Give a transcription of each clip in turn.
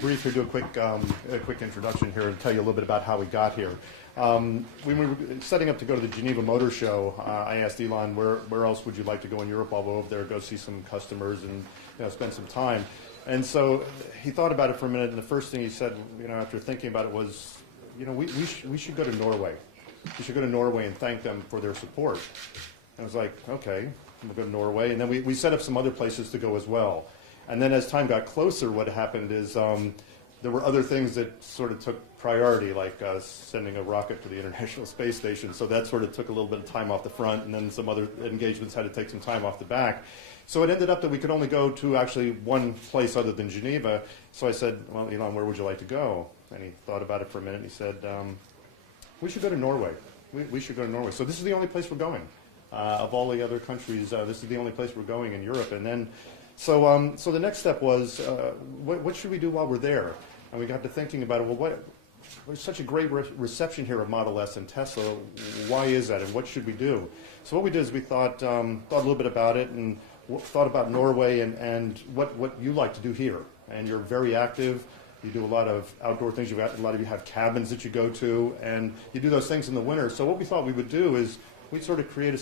Briefly do a quick introduction here and tell you a little bit about how we got here. When we were setting up to go to the Geneva Motor Show, I asked Elon, where else would you like to go in Europe? I'll go over there, go see some customers, and spend some time. And so he thought about it for a minute, and the first thing he said, after thinking about it, was, we should go to Norway. We should go to Norway and thank them for their support. And I was like, okay, we'll go to Norway, and then we set up some other places to go as well. And then as time got closer, what happened is there were other things that sort of took priority, like sending a rocket to the International Space Station. So that sort of took a little bit of time off the front, and then some other engagements had to take some time off the back. So it ended up that we could only go to actually one place other than Geneva. So I said, well, Elon, where would you like to go? And he thought about it for a minute, and he said, we should go to Norway. We should go to Norway. So this is the only place we're going. Of all the other countries, this is the only place we're going in Europe. And then So the next step was, what should we do while we're there? And we got to thinking about it. Well, there's such a great reception here of Model S and Tesla. Why is that, and what should we do? So what we did is we thought a little bit about it, and thought about Norway and what you like to do here. And you're very active. You do a lot of outdoor things. A lot of you have cabins that you go to, and you do those things in the winter. So what we thought we would do is we'd sort of create a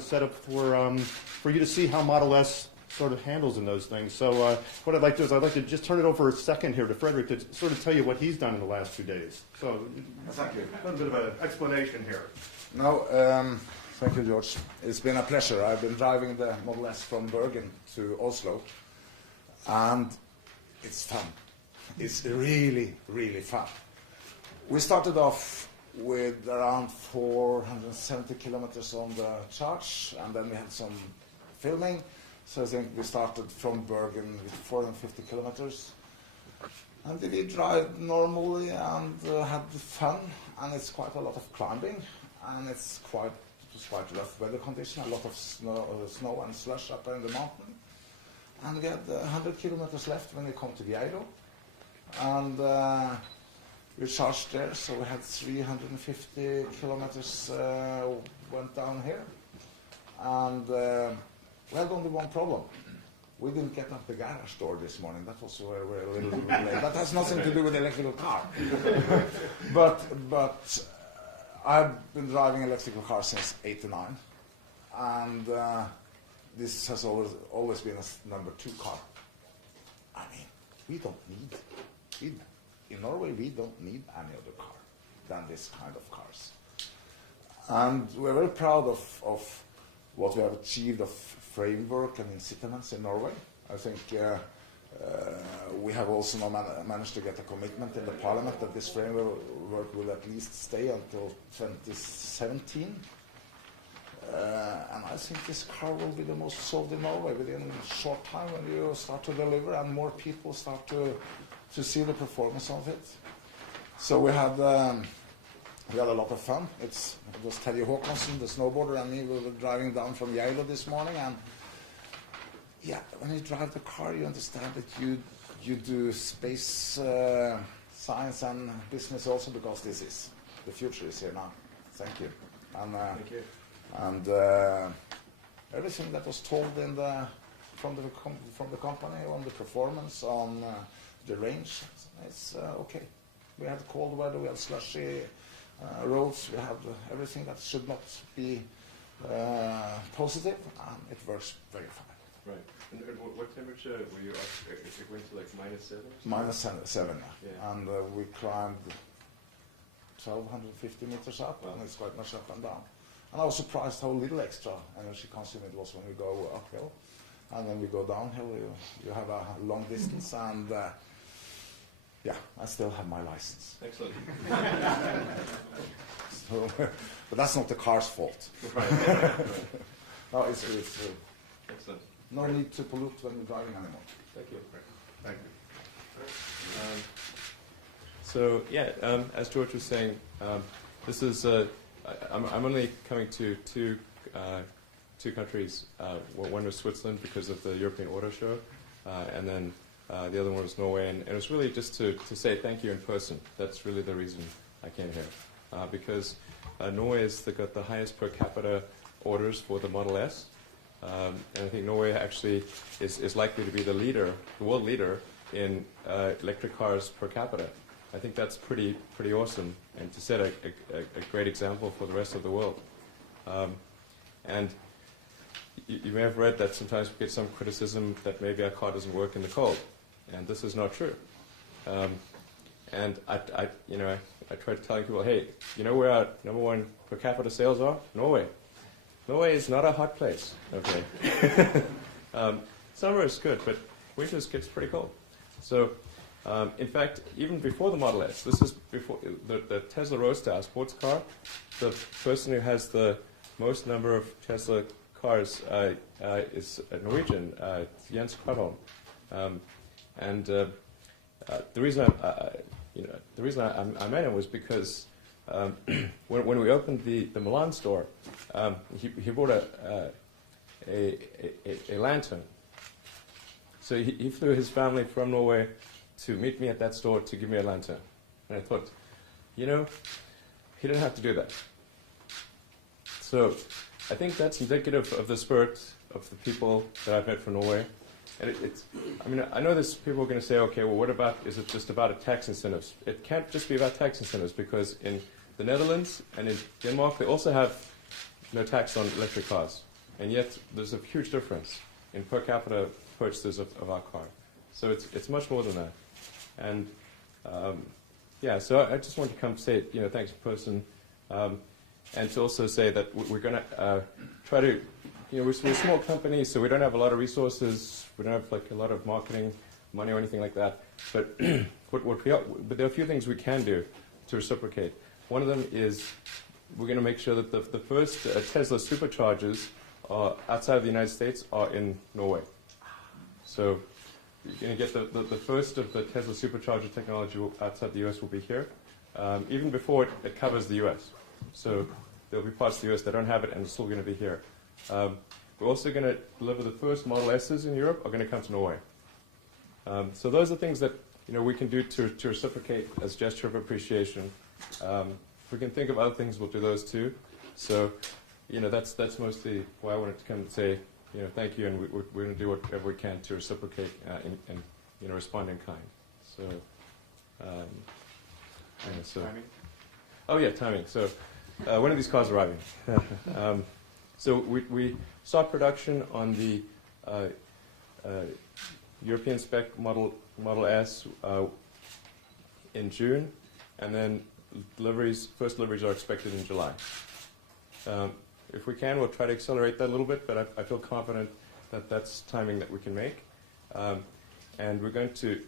setup for you to see how Model S sort of handles in those things. So what I'd like to do is I'd like to just turn it over a second here to Frederick to sort of tell you what he's done in the last 2 days. So thank you. A little bit of an explanation here. No, thank you, George. It's been a pleasure. I've been driving the Model S from Bergen to Oslo, and it's fun. It's really, really fun. We started off with around 470 kilometers on the charge, and then we had some filming. So I think we started from Bergen with 450 kilometers. And we drive normally and had fun, and it's quite a lot of climbing, and it was quite rough weather condition, a lot of snow and slush up in the mountain. And we had 100 kilometers left when we come to Geilo. And we charged there, so we had 350 kilometers went down here. And we had only one problem. We didn't get up the garage door this morning. That was where we're a little late. That has nothing to do with the electrical car. but I've been driving electrical cars since '89, and this has always been a number 2 car. I mean, we don't need, in Norway, we don't need any other car than this kind of cars. And we're very proud of what we have achieved of framework and incentives in Norway. I think we have also now managed to get a commitment in the parliament that this framework will at least stay until 2017. And I think this car will be the most sold in Norway within a short time when you start to deliver and more people start to see the performance of it. So we had a lot of fun. It was Terje Håkonsen, the snowboarder, and me. We were driving down from Geilo this morning, and yeah, when you drive the car, you understand that you do space science and business also, because the future is here now. Thank you. And, thank you. And everything that was told from the company on the performance, on the range, it's okay. We had cold weather, we had slushy roads, we have everything that should not be positive, and it works very fine. Right. And what temperature were you up? It went to like -7? -7, yeah. And we climbed 1,250 meters up, and it's quite much up and down. And I was surprised how little extra energy consuming it was when we go uphill. And when we go downhill, you have a long distance, and yeah, I still have my license. Excellent. So, but that's not the car's fault. Right. No, it's excellent. No need to pollute when you're driving anymore. Thank you. Thank you. So yeah, as George was saying, this is I'm only coming to two countries. One was Switzerland because of the European Auto Show, and then the other one was Norway. And it was really just to say thank you in person. That's really the reason I came here, because Norway has got the highest per capita orders for the Model S. And I think Norway actually is likely to be the world leader in electric cars per capita. I think that's pretty awesome, and to set a great example for the rest of the world. And you may have read that sometimes we get some criticism that maybe our car doesn't work in the cold, and this is not true. And I try telling people, hey, you know where our #1 per capita sales are? Norway. Norway is not a hot place. Okay. Summer is good, but winter gets pretty cold. So, in fact, even before the Model S, this is before the Tesla Roadster, our sports car. The person who has the most number of Tesla cars is a Norwegian, Jens Kvartholm. And the reason I met him was because when we opened the Milan store, he bought a lantern. So he flew his family from Norway to meet me at that store to give me a lantern. And I thought, he didn't have to do that. So I think that's indicative of the spirit of the people that I've met from Norway. And I know this people are going to say, okay, well, what about, is it just about tax incentives? It can't just be about tax incentives, because in the Netherlands and in Denmark, they also have no tax on electric cars. And yet, there's a huge difference in per capita purchases of our car. So it's much more than that. And so I just want to come say, thanks in person, and to also say that we're going to try to, we're a small company, so we don't have a lot of resources, we don't have like a lot of marketing money or anything like that. But but there are a few things we can do to reciprocate. One of them is we're going to make sure that the first Tesla superchargers outside of the United States are in Norway. So you're going to get the first of the Tesla supercharger technology outside the US will be here, even before it covers the US. So there'll be parts of the US that don't have it, and it's still going to be here. We're also going to deliver the first Model S's in Europe are going to come to Norway. So those are things that we can do to reciprocate as gesture of appreciation. If we can think of other things, we'll do those too. So that's mostly why I wanted to come and say thank you, and we're going to do whatever we can to reciprocate and respond in kind. So Timing? Oh yeah, timing. So when are these cars arriving? So we start production on the European spec Model S in June, and then first deliveries are expected in July. If we can, we'll try to accelerate that a little bit, but I feel confident that that's timing that we can make. And we're going to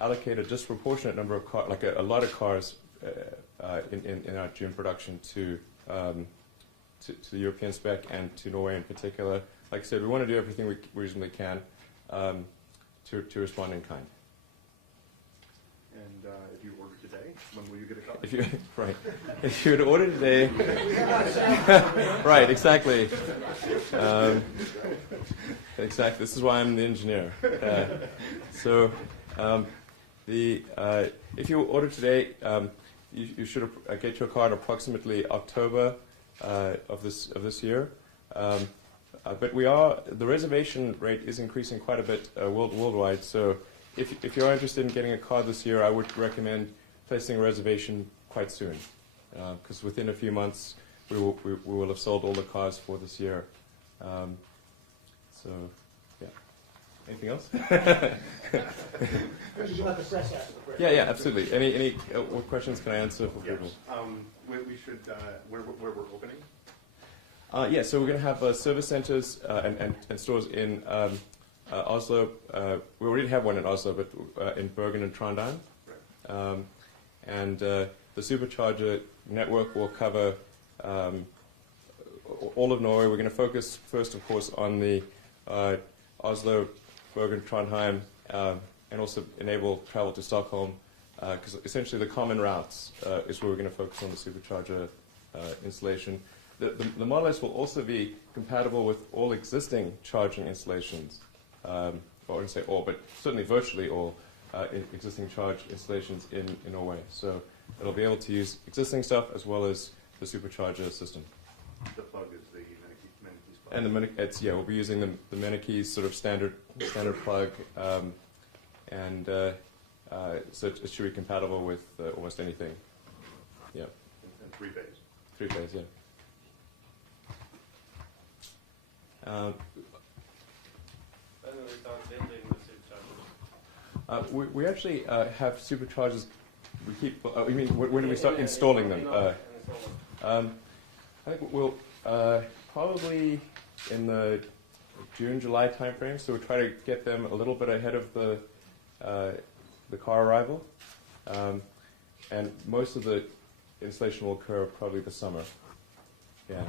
allocate a disproportionate number of cars, like a lot of cars in our June production to the European spec and to Norway in particular. Like I said, we want to do everything we reasonably can to respond in kind. And if you order today, when will you get a car? If you would order today, right, exactly. Exactly. This is why I'm the engineer. If you order today, you should get your car in approximately October of this year. But the reservation rate is increasing quite a bit worldwide. So if you are interested in getting a car this year, I would recommend placing a reservation quite soon, because within a few months we will have sold all the cars for this year. So, yeah. Anything else? Yeah, absolutely. Any what questions can I answer for people? We should where we're opening. So we're going to have service centers and stores in Oslo. We already have one in Oslo, but in Bergen and Trondheim. Right. And the supercharger network will cover all of Norway. We're going to focus first, of course, on the Oslo, Bergen, Trondheim, and also enable travel to Stockholm, because essentially the common routes is where we're going to focus on the supercharger installation. The Model S will also be compatible with all existing charging installations. I wouldn't say all, but certainly virtually all existing charge installations in Norway. So it'll be able to use existing stuff as well as the supercharger system. The plug is the Mennekes plug. And we'll be using the Mennekes sort of standard plug, and so it should be compatible with almost anything. Yeah. And 3-phase. 3-phase, yeah. When will we start building the superchargers? We actually have superchargers. We keep. You mean when do we start installing them? I think we'll probably in the June, July timeframe. So we'll try to get them a little bit ahead of the car arrival, and most of the installation will occur probably this summer. Yeah.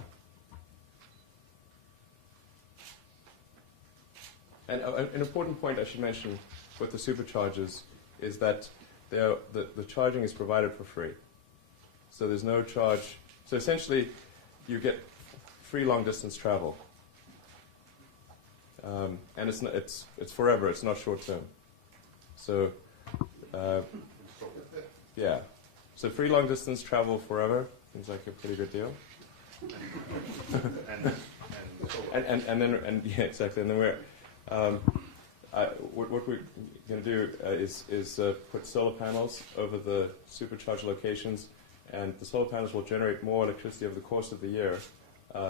And an important point I should mention with the superchargers is that the charging is provided for free. So there's no charge. So essentially, you get free long-distance travel. And it's forever. It's not short-term. So, yeah. So free long-distance travel forever seems like a pretty good deal. And yeah, exactly. And then we're what we're going to do is put solar panels over the supercharger locations, and the solar panels will generate more electricity over the course of the year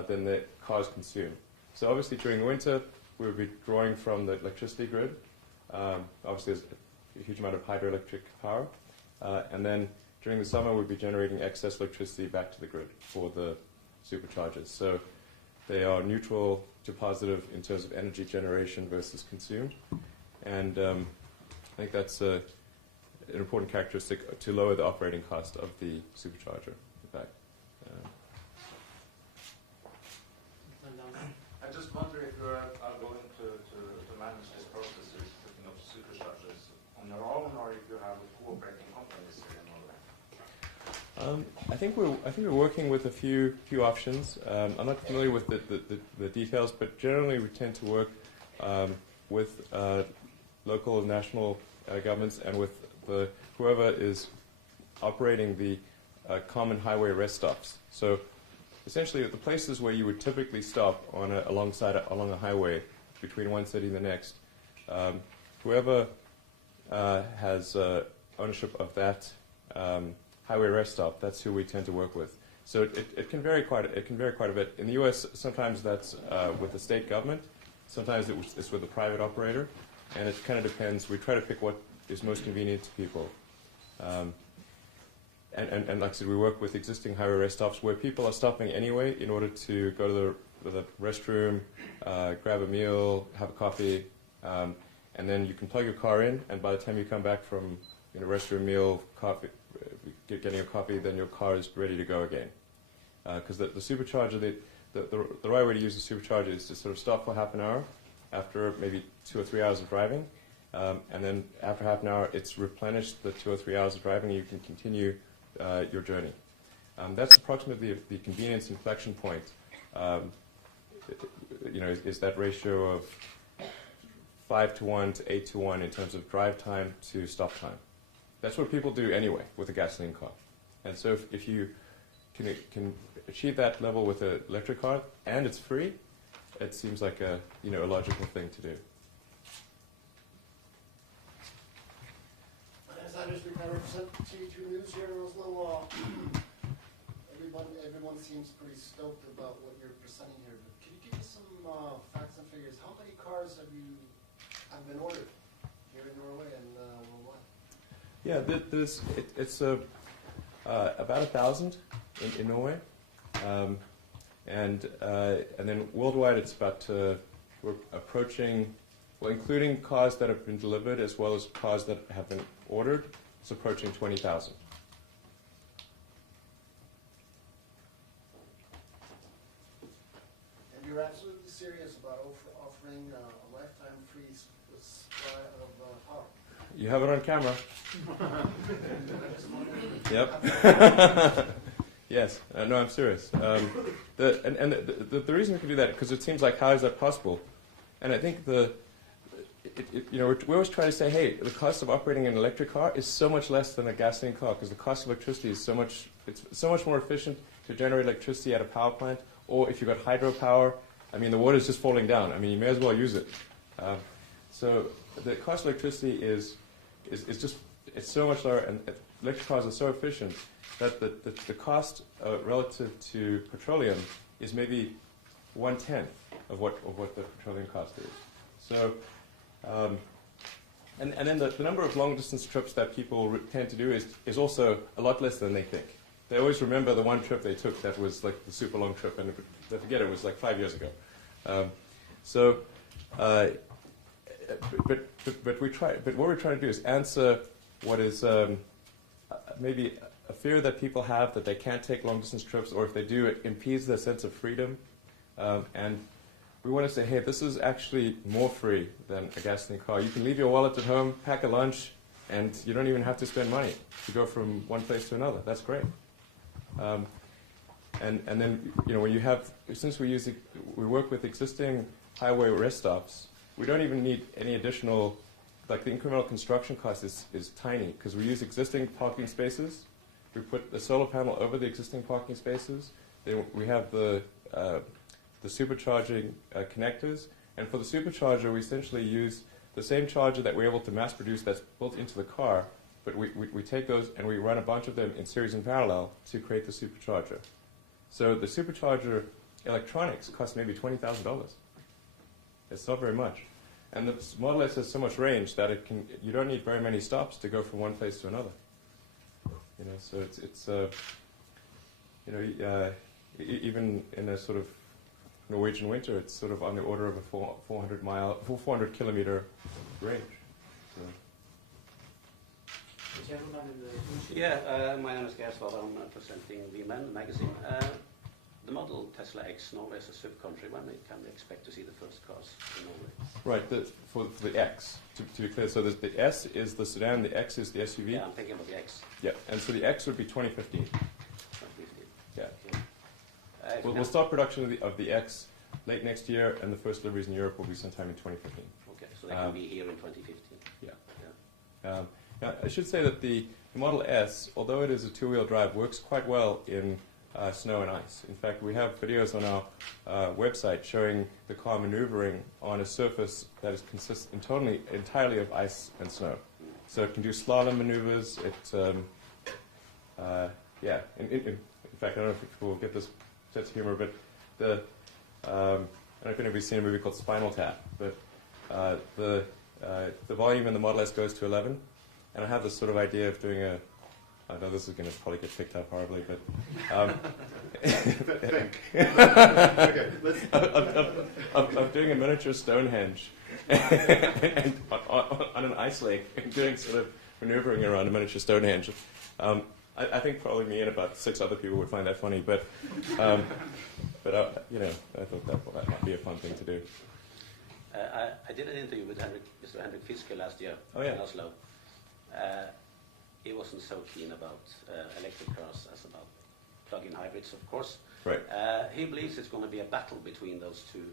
than the cars consume. So obviously during the winter we will be drawing from the electricity grid. Obviously there's a huge amount of hydroelectric power, and then during the summer we'll be generating excess electricity back to the grid for the superchargers. So they are neutral to positive in terms of energy generation versus consumed. And I think that's an important characteristic to lower the operating cost of the supercharger, in fact. I just wonder if you are going to manage this process of putting up superchargers on your own, or if you have cooperating companies here in Norway. I think we're working with a few options. I'm not familiar with the details, but generally we tend to work with local and national governments and with whoever is operating the common highway rest stops. So essentially, the places where you would typically stop along a highway between one city and the next, whoever has ownership of that highway rest stop, that's who we tend to work with. So it can vary quite a bit. In the U.S., sometimes that's with the state government. Sometimes it's with a private operator, and it kind of depends. We try to pick what is most convenient to people. And like I said, we work with existing highway rest stops where people are stopping anyway in order to go to the restroom, grab a meal, have a coffee, and then you can plug your car in, and by the time you come back from restroom, meal, coffee, getting a coffee, then your car is ready to go again. Because the supercharger, the right way to use the supercharger is to sort of stop for half an hour after maybe 2 or 3 hours of driving, and then after half an hour it's replenished the 2 or 3 hours of driving, and you can continue your journey. That's approximately the convenience inflection point. Is that ratio of 5-to-1 to 8-to-1 in terms of drive time to stop time. That's what people do anyway with a gasoline car. And so if you can achieve that level with an electric car and it's free, it seems like a logical thing to do. As I represent T2 News here in Oslo, everyone seems pretty stoked about what you're presenting here. But can you give us some facts and figures? How many cars have been ordered here in Norway and worldwide? Yeah, it's about 1,000 in Norway, and then worldwide it's about we're approaching, well, including cars that have been delivered as well as cars that have been ordered, it's approaching 20,000. And you're absolutely serious about offering a lifetime free supply of power? You have it on camera. Yep. Yes. No, I'm serious. The reason we can do that, because it seems like, how is that possible? And I think we always try to say, hey, the cost of operating an electric car is so much less than a gasoline car, because the cost of electricity is it's so much more efficient to generate electricity at a power plant, or if you've got hydropower, I mean, the water's just falling down. I mean, you may as well use it. So the cost of electricity is is just, it's so much lower, and electric cars are so efficient that the cost relative to petroleum is maybe 1/10 of what the petroleum cost is. So, and then the number of long distance trips that people tend to do is also a lot less than they think. They always remember the one trip they took that was like the super long trip, and they forget it was like 5 years ago. But what we're trying to do is answer what is maybe a fear that people have that they can't take long distance trips, or if they do, it impedes their sense of freedom. And we want to say, hey, this is actually more free than a gasoline car. You can leave your wallet at home, pack a lunch, and you don't even have to spend money to go from one place to another. That's great. And then, when you have, since we work with existing highway rest stops, we don't even need any additional, like the incremental construction cost is tiny, because we use existing parking spaces. We put the solar panel over the existing parking spaces. Then we have the supercharging connectors, and for the supercharger, we essentially use the same charger that we're able to mass produce that's built into the car, but we take those and we run a bunch of them in series and parallel to create the supercharger. So the supercharger electronics cost maybe $20,000. It's not very much. And the Model S has so much range that you don't need very many stops to go from one place to another. So it's even in a sort of Norwegian winter, it's sort of on the order of a 400 kilometer range. So. The gentleman in the Yeah, my name is Gersvald. I'm presenting the Men magazine. The model Tesla X, Norway is a sub-country. When can we expect to see the first cars in Norway? Right, for the X, to be clear. So the S is the sedan, the X is the SUV. Yeah, I'm thinking about the X. Yeah, and so the X would be 2015. 2015. Yeah. Okay. We'll start production of the X late next year, and the first deliveries in Europe will be sometime in 2015. Okay, so they can be here in 2015. Yeah. Now, I should say that the Model S, although it is a two-wheel drive, works quite well in snow and ice. In fact, we have videos on our website showing the car maneuvering on a surface that is entirely of ice and snow. So it can do slalom maneuvers. In fact, I don't know if we'll get this sense of humor, but I don't know if anybody's seen a movie called Spinal Tap, but the volume in the Model S goes to 11, and I have this sort of idea of doing I know this is going to probably get picked up horribly, but of doing a miniature Stonehenge and on an ice lake and doing sort of maneuvering around a miniature Stonehenge. I think probably me and about 6 other people would find that funny, but I thought that might be a fun thing to do. I did an interview with Mr. Henrik Fiske last year in Oslo. He wasn't so keen about electric cars as about plug-in hybrids, of course. Right. He believes it's going to be a battle between those two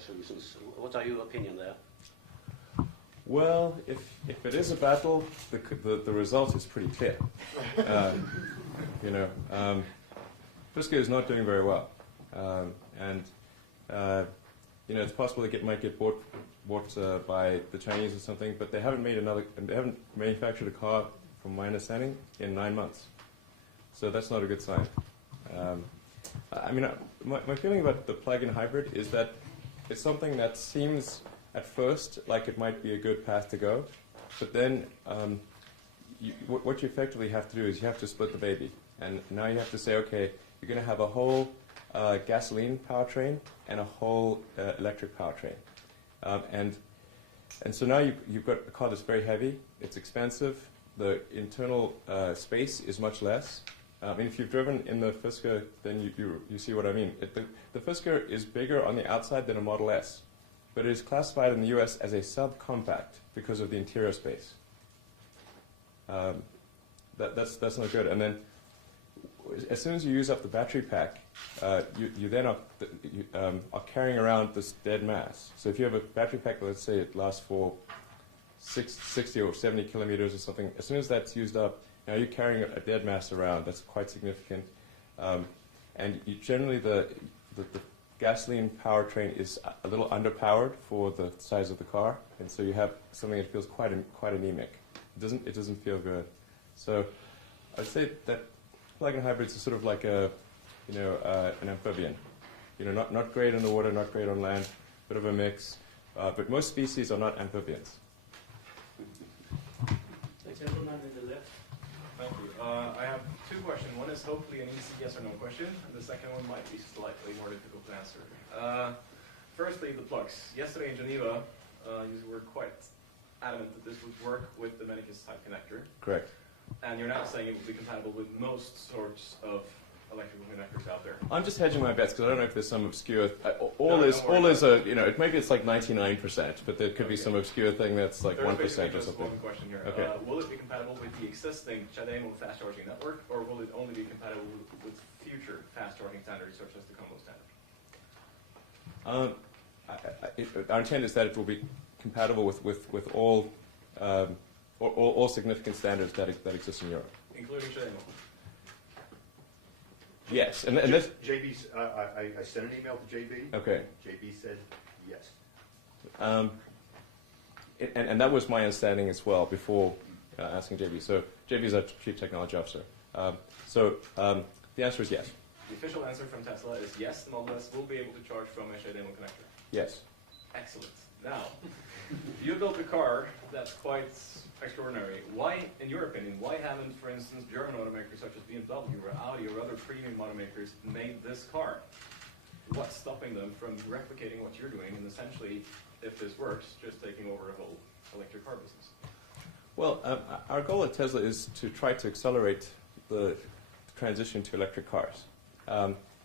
solutions. What are your opinion there? Well, if it is a battle, the result is pretty clear. Fiske is not doing very well, it's possible it might get bought by the Chinese or something, but they haven't manufactured a car, from my understanding, in 9 months. So that's not a good sign. My feeling about the plug-in hybrid is that it's something that seems at first like it might be a good path to go, but then what you effectively have to do is you have to split the baby, and now you have to say, okay, you're going to have a whole gasoline powertrain and a whole electric powertrain. And so now you've got a car that's very heavy, it's expensive, the internal space is much less. If you've driven in the Fisker, then you see what I mean. The Fisker is bigger on the outside than a Model S, but it is classified in the US as a subcompact because of the interior space. That's not good. And then as soon as you use up the battery pack, you then are carrying around this dead mass. So if you have a battery pack, let's say it lasts for 60 or 70 kilometers or something, as soon as that's used up, now you're carrying a dead mass around. That's quite significant. And generally the gasoline powertrain is a little underpowered for the size of the car, and so you have something that feels quite anemic. It doesn't feel good. So I'd say that plug-in hybrids are sort of like an amphibian. Not great on the water, not great on land, bit of a mix. But most species are not amphibians. The gentleman in the left. Thank you. I have two questions. One is hopefully an easy yes or no question, and the second one might be slightly more difficult to answer. Firstly, the plugs. Yesterday in Geneva, you were quite adamant that this would work with the Mennekes type connector. Correct. And you're now saying it will be compatible with most sorts of electrical connectors out there. I'm just hedging my bets because I don't know if there's some obscure. Maybe it's like 99%, but there could be some obscure thing that's like 1% or something. Just one question here. Okay. Will it be compatible with the existing CHAdeMO fast charging network, or will it only be compatible with future fast charging standards such as the combo standard? Our intent is that it will be compatible with all significant standards that exist in Europe, Including CHAdeMO? Yes, and this. JB's, I sent an email to JB. Okay. JB said yes. And that was my understanding as well before asking JB. So JB is our Chief Technology Officer. The answer is yes. The official answer from Tesla is yes, the Model S will be able to charge from a CHAdeMO connector. Yes. Excellent. Now, you built a car that's quite extraordinary. Why, in your opinion, why haven't, for instance, German automakers such as BMW or Audi or other premium automakers made this car? What's stopping them from replicating what you're doing and essentially, if this works, just taking over a whole electric car business? Well, our goal at Tesla is to try to accelerate the transition to electric cars.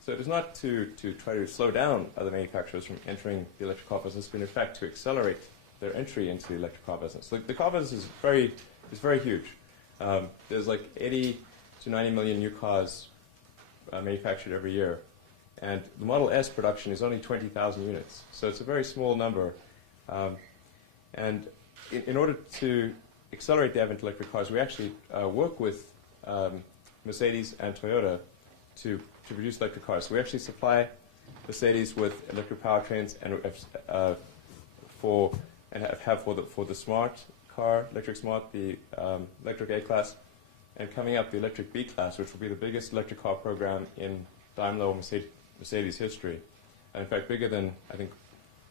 So it is not to try to slow down other manufacturers from entering the electric car business, but in fact to accelerate their entry into the electric car business. The car business is very huge. There's like 80 to 90 million new cars manufactured every year, and the Model S production is only 20,000 units. So it's a very small number. And in order to accelerate the advent of electric cars, we actually work with Mercedes and Toyota to produce electric cars. So we actually supply Mercedes with electric powertrains and have for the smart car, electric smart, the electric A-Class, and coming up the electric B-Class, which will be the biggest electric car program in Daimler or Mercedes history. And in fact, bigger than, I think,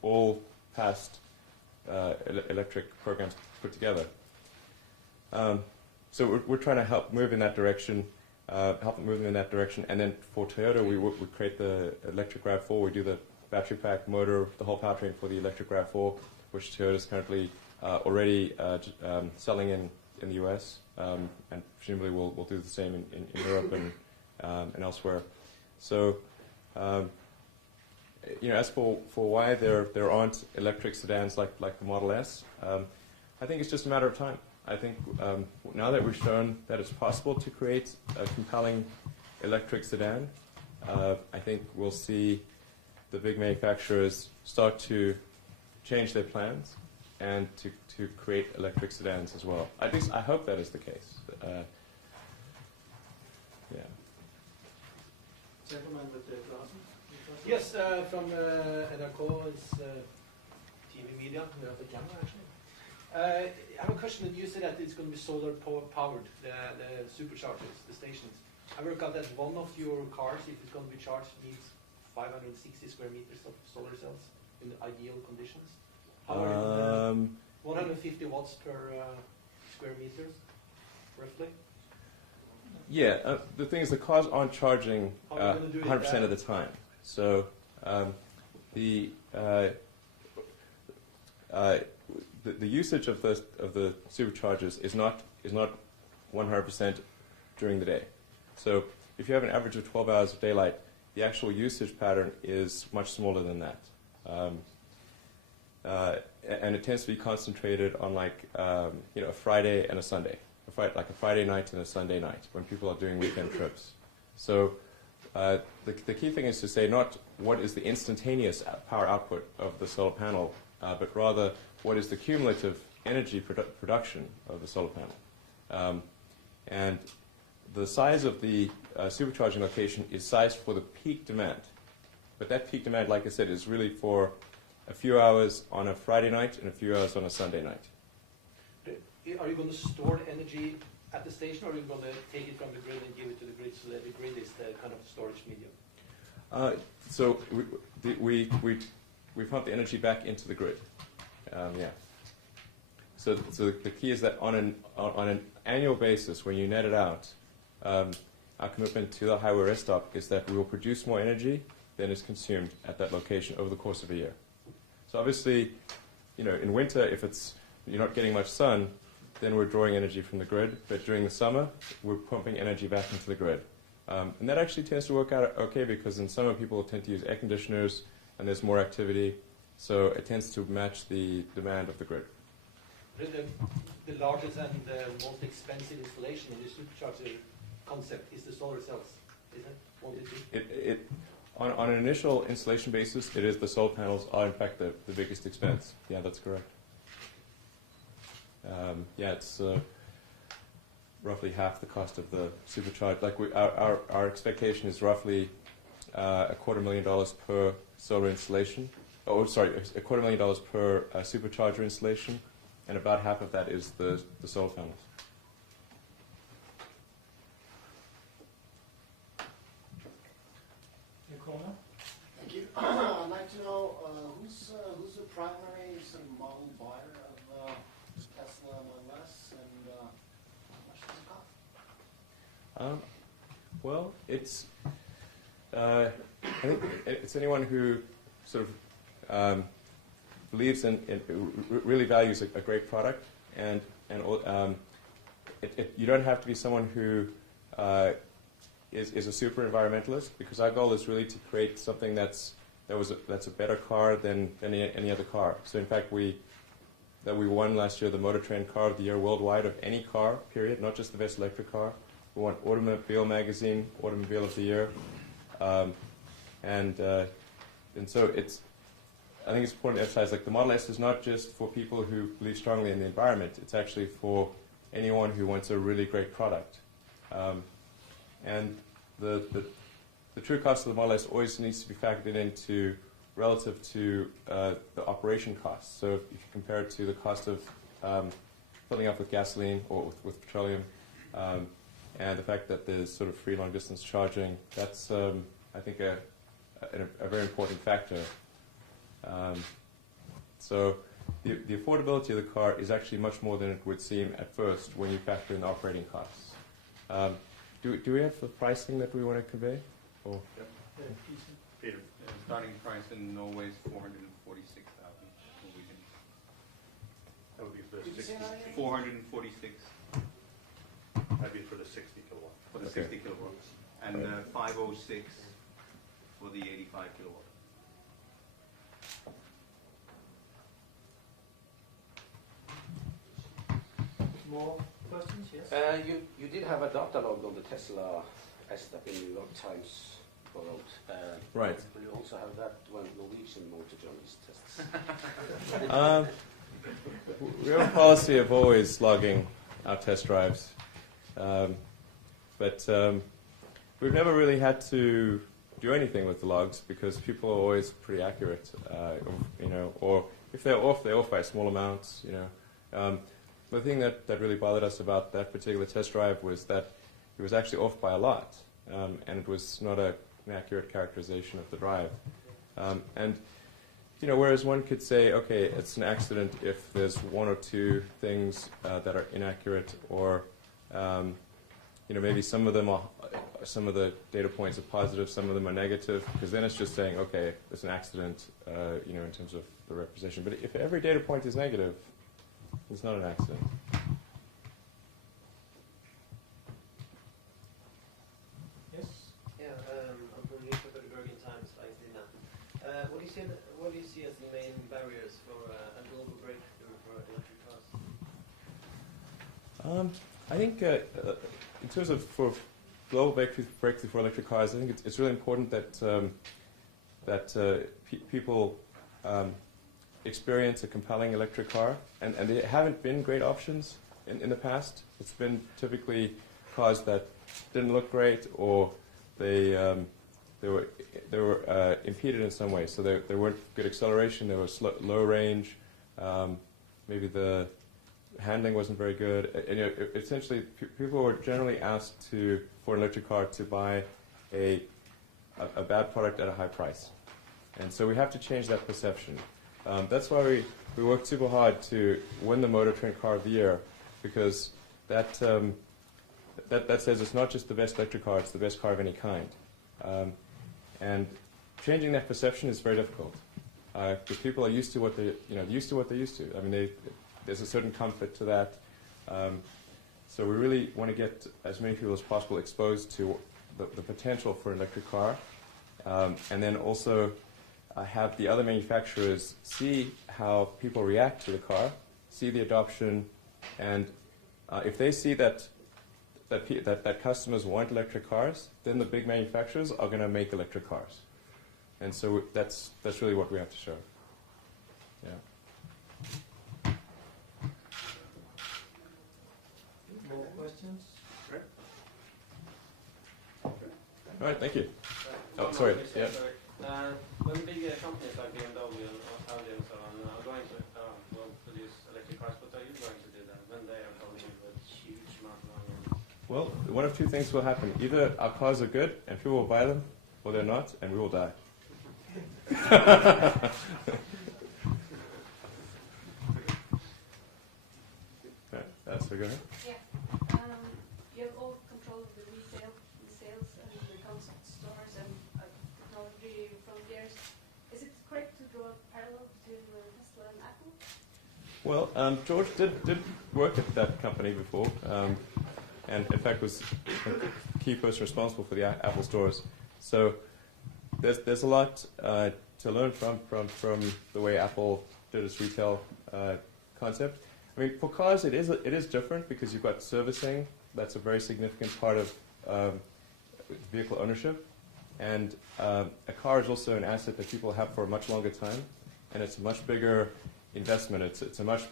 all past electric programs put together. So we're trying to help move in that direction, and then for Toyota, we create the electric RAV4. We do the battery pack, motor, the whole powertrain for the electric RAV4, which Toyota is currently already selling in the US, and presumably will do the same in Europe and elsewhere. So, as for why there aren't electric sedans like the Model S, I think it's just a matter of time. I think now that we've shown that it's possible to create a compelling electric sedan, I think we'll see the big manufacturers start to change their plans and to create electric sedans as well. I hope that is the case. Yeah. Gentleman with the glasses. Yes, from NRK, it's TV media, we have the camera actually. I have a question that you said that it's going to be solar powered, the superchargers, the stations. I work out that one of your cars, if it's going to be charged, needs 560 square meters of solar cells in ideal conditions. How are 150 watts per square meters, roughly? Yeah, the thing is the cars aren't charging 100% of the time. So the usage of the superchargers is not 100% during the day. So if you have an average of 12 hours of daylight, the actual usage pattern is much smaller than that. And it tends to be concentrated on a Friday and a Sunday, like a Friday night and a Sunday night when people are doing weekend trips. So the key thing is to say not what is the instantaneous power output of the solar panel, but rather what is the cumulative energy production of the solar panel. And the size of the supercharging location is sized for the peak demand. But that peak demand, like I said, is really for a few hours on a Friday night and a few hours on a Sunday night. Are you going to store the energy at the station, or are you going to take it from the grid and give it to the grid so that the grid is the kind of storage medium? So we pump the energy back into the grid. Yeah. So the key is that on an annual basis, when you net it out, our commitment to the highway rest stop is that we will produce more energy than is consumed at that location over the course of a year. So obviously, in winter, if you're not getting much sun, then we're drawing energy from the grid. But during the summer, we're pumping energy back into the grid. And that actually tends to work out okay because in summer people tend to use air conditioners and there's more activity. So it tends to match the demand of the grid. The largest and the most expensive installation in the supercharger concept is the solar cells, isn't it? On an initial installation basis, it is the solar panels are in fact the biggest expense. Yeah, that's correct. It's roughly half the cost of the supercharger. Like our expectation is roughly $250,000 per solar installation. Oh, sorry, $250,000 per supercharger installation, and about half of that is the solar panels. Thank you. I'd like to know who's the primary sort of model buyer of Tesla Model S, and how much does it cost? Well, I think it's anyone who sort of believes really values a great product, and you don't have to be someone who is a super environmentalist, because our goal is really to create something that's a better car than any other car. So in fact, we won last year the Motor Trend Car of the Year worldwide of any car, period, not just the best electric car. We won Automobile Magazine Automobile of the Year, and so I think it's important to emphasize, like, the Model S is not just for people who believe strongly in the environment. It's actually for anyone who wants a really great product. And the true cost of the Model S always needs to be factored into relative to the operation costs. So if you compare it to the cost of filling up with gasoline or with petroleum, and the fact that there's sort of free long-distance charging, that's, I think, a very important factor. So the affordability of the car is actually much more than it would seem at first when you factor in the operating costs. Do we have the pricing that we want to convey? Or? Peter. Starting price in Norway is 446,000 Norwegian. That would be for the 60. 446 That'd be for the 60 kilowatt. for the 60 kilowatts, and 506 for the 85 kilowatt. More questions? Yes. You did have a data log on the Tesla S that the New York Times borrowed. Right. Will you also have that when Norwegian motor journalists tests? We have a policy of always logging our test drives, but we've never really had to do anything with the logs because people are always pretty accurate, or if they're off by small amounts, The thing that really bothered us about that particular test drive was that it was actually off by a lot, and it was not an accurate characterization of the drive. Whereas one could say, okay, it's an accident if there's one or two things that are inaccurate, or maybe some of the data points are positive, some of them are negative, because then it's just saying, okay, it's an accident, in terms of the representation. But if every data point is negative, it's not an accident. Yes. Yeah, I'm from the Bergen Times, What do you see as the main barriers for a global breakthrough for electric cars? I think in terms of for global breakthrough for electric cars, I think it's really important that people experience a compelling electric car, and there haven't been great options in the past. It's been typically cars that didn't look great, or they they were impeded in some way. So they weren't good acceleration. They were low range. Maybe the handling wasn't very good. And, essentially, people were generally asked for an electric car to buy a bad product at a high price. And so we have to change that perception. That's why we worked super hard to win the Motor Trend Car of the Year, because that says it's not just the best electric car, it's the best car of any kind. And changing that perception is very difficult. Because people are used to what they're used to. I mean, there's a certain comfort to that. So we really want to get as many people as possible exposed to the potential for an electric car, and then also have the other manufacturers see how people react to the car, see the adoption, and if they see that customers want electric cars, then the big manufacturers are going to make electric cars. And so that's really what we have to show. Yeah. More questions? Right. All right, thank you. Oh, sorry. Yeah. When big companies like BMW and Audi and so on are going to produce electric cars, what are you going to do then when they are coming in with huge amount of money? Well, one of two things will happen. Either our cars are good and people will buy them, or they're not, and we will die. So go ahead. Yeah. You have all control of the retail, the sales, and the concept stores and technology frontiers. Is it correct to draw a parallel between Tesla and Apple? Well, George did work at that company before, and in fact was a key person responsible for the Apple stores. So there's a lot to learn from the way Apple did its retail concept. I mean, for cars, it is different because you've got servicing. That's a very significant part of vehicle ownership. And a car is also an asset that people have for a much longer time, and it's a much bigger investment. It's a much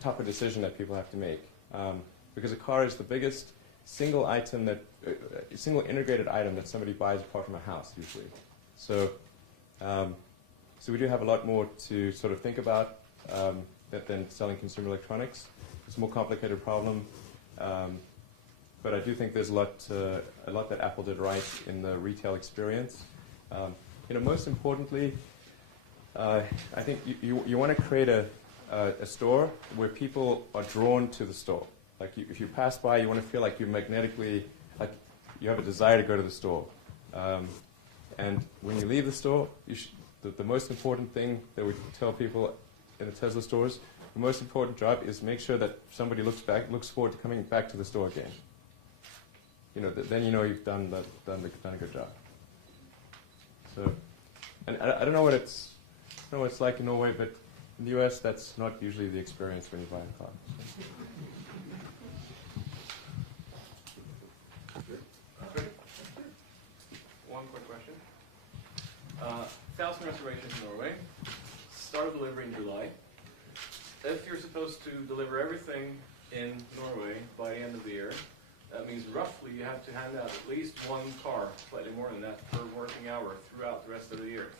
tougher decision that people have to make, because a car is the biggest single integrated item that somebody buys apart from a house usually. So we do have a lot more to sort of think about than selling consumer electronics. It's a more complicated problem, but I do think there's a lot that Apple did right in the retail experience. Most importantly, I think you want to create a store where people are drawn to the store. Like if you pass by, you want to feel like you're magnetically, like you have a desire to go to the store. And when you leave the store, the most important thing that we tell people in the Tesla stores, the most important job is make sure that somebody looks forward to coming back to the store again. Then you've done a good job. So, and I don't know what it's like in Norway, but in the U.S. that's not usually the experience when you buy a car. One quick question. 1,000 reservations in Norway. Start of delivery in July. If you're supposed to deliver everything in Norway by the end of the year, that means roughly you have to hand out at least one car, slightly more than that, per working hour throughout the rest of the year.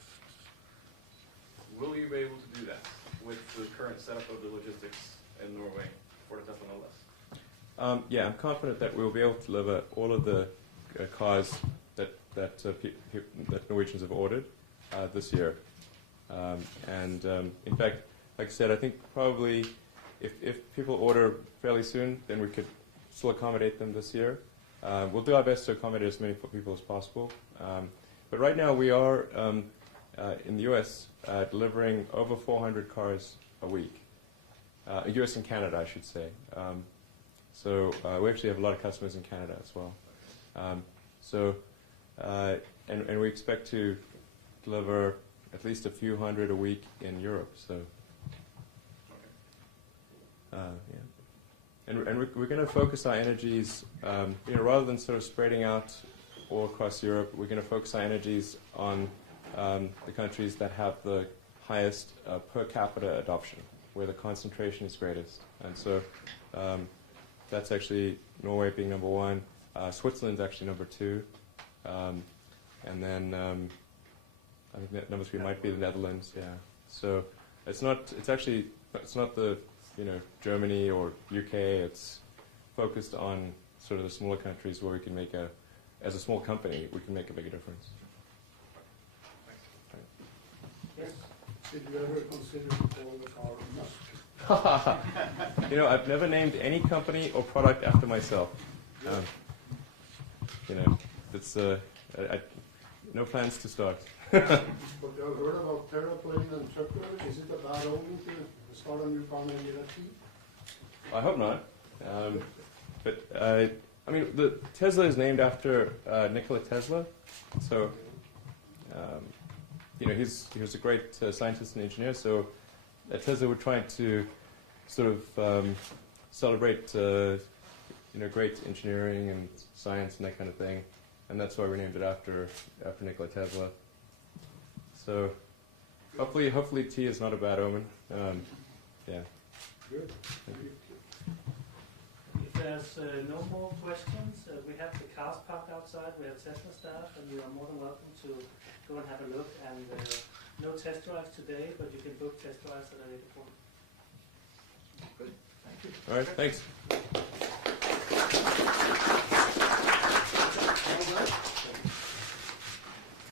Will you be able to do that with the current setup of the logistics in Norway for the Tesla Model S? Yeah, I'm confident that we'll be able to deliver all of the cars that Norwegians have ordered this year. In fact, like I said, I think probably if people order fairly soon, then we could still accommodate them this year. We'll do our best to accommodate as many people as possible. But right now we are, in the U.S., delivering over 400 cars a week. U.S. and Canada, I should say. So we actually have a lot of customers in Canada as well. And we expect to deliver at least a few hundred a week in Europe. So, yeah. And we're going to focus our energies, rather than sort of spreading out all across Europe, we're going to focus our energies on the countries that have the highest per capita adoption, where the concentration is greatest. And so that's actually Norway being number one. Switzerland's actually number two. and then I think number 3 might be the Netherlands. Yeah. So it's not the Germany or UK. It's focused on sort of the smaller countries where we can make as a small company, we can make a bigger difference. Yes. Did you ever consider to call the car Musk? I've never named any company or product after myself. It's no plans to start. But I've heard about Terraplane and Trucker. Is it a bad omen to start a new company with a T? I hope not. But the Tesla is named after Nikola Tesla. So, he was a great scientist and engineer. So, at Tesla, we're trying to sort of celebrate, great engineering and science and that kind of thing. And that's why we named it after Nikola Tesla. So, hopefully T is not a bad omen. Yeah. Good. If there's no more questions, we have the cars parked outside. We have Tesla staff, and you are more than welcome to go and have a look. And no test drives today, but you can book test drives at a later point. Good. Thank you. All right. Thanks.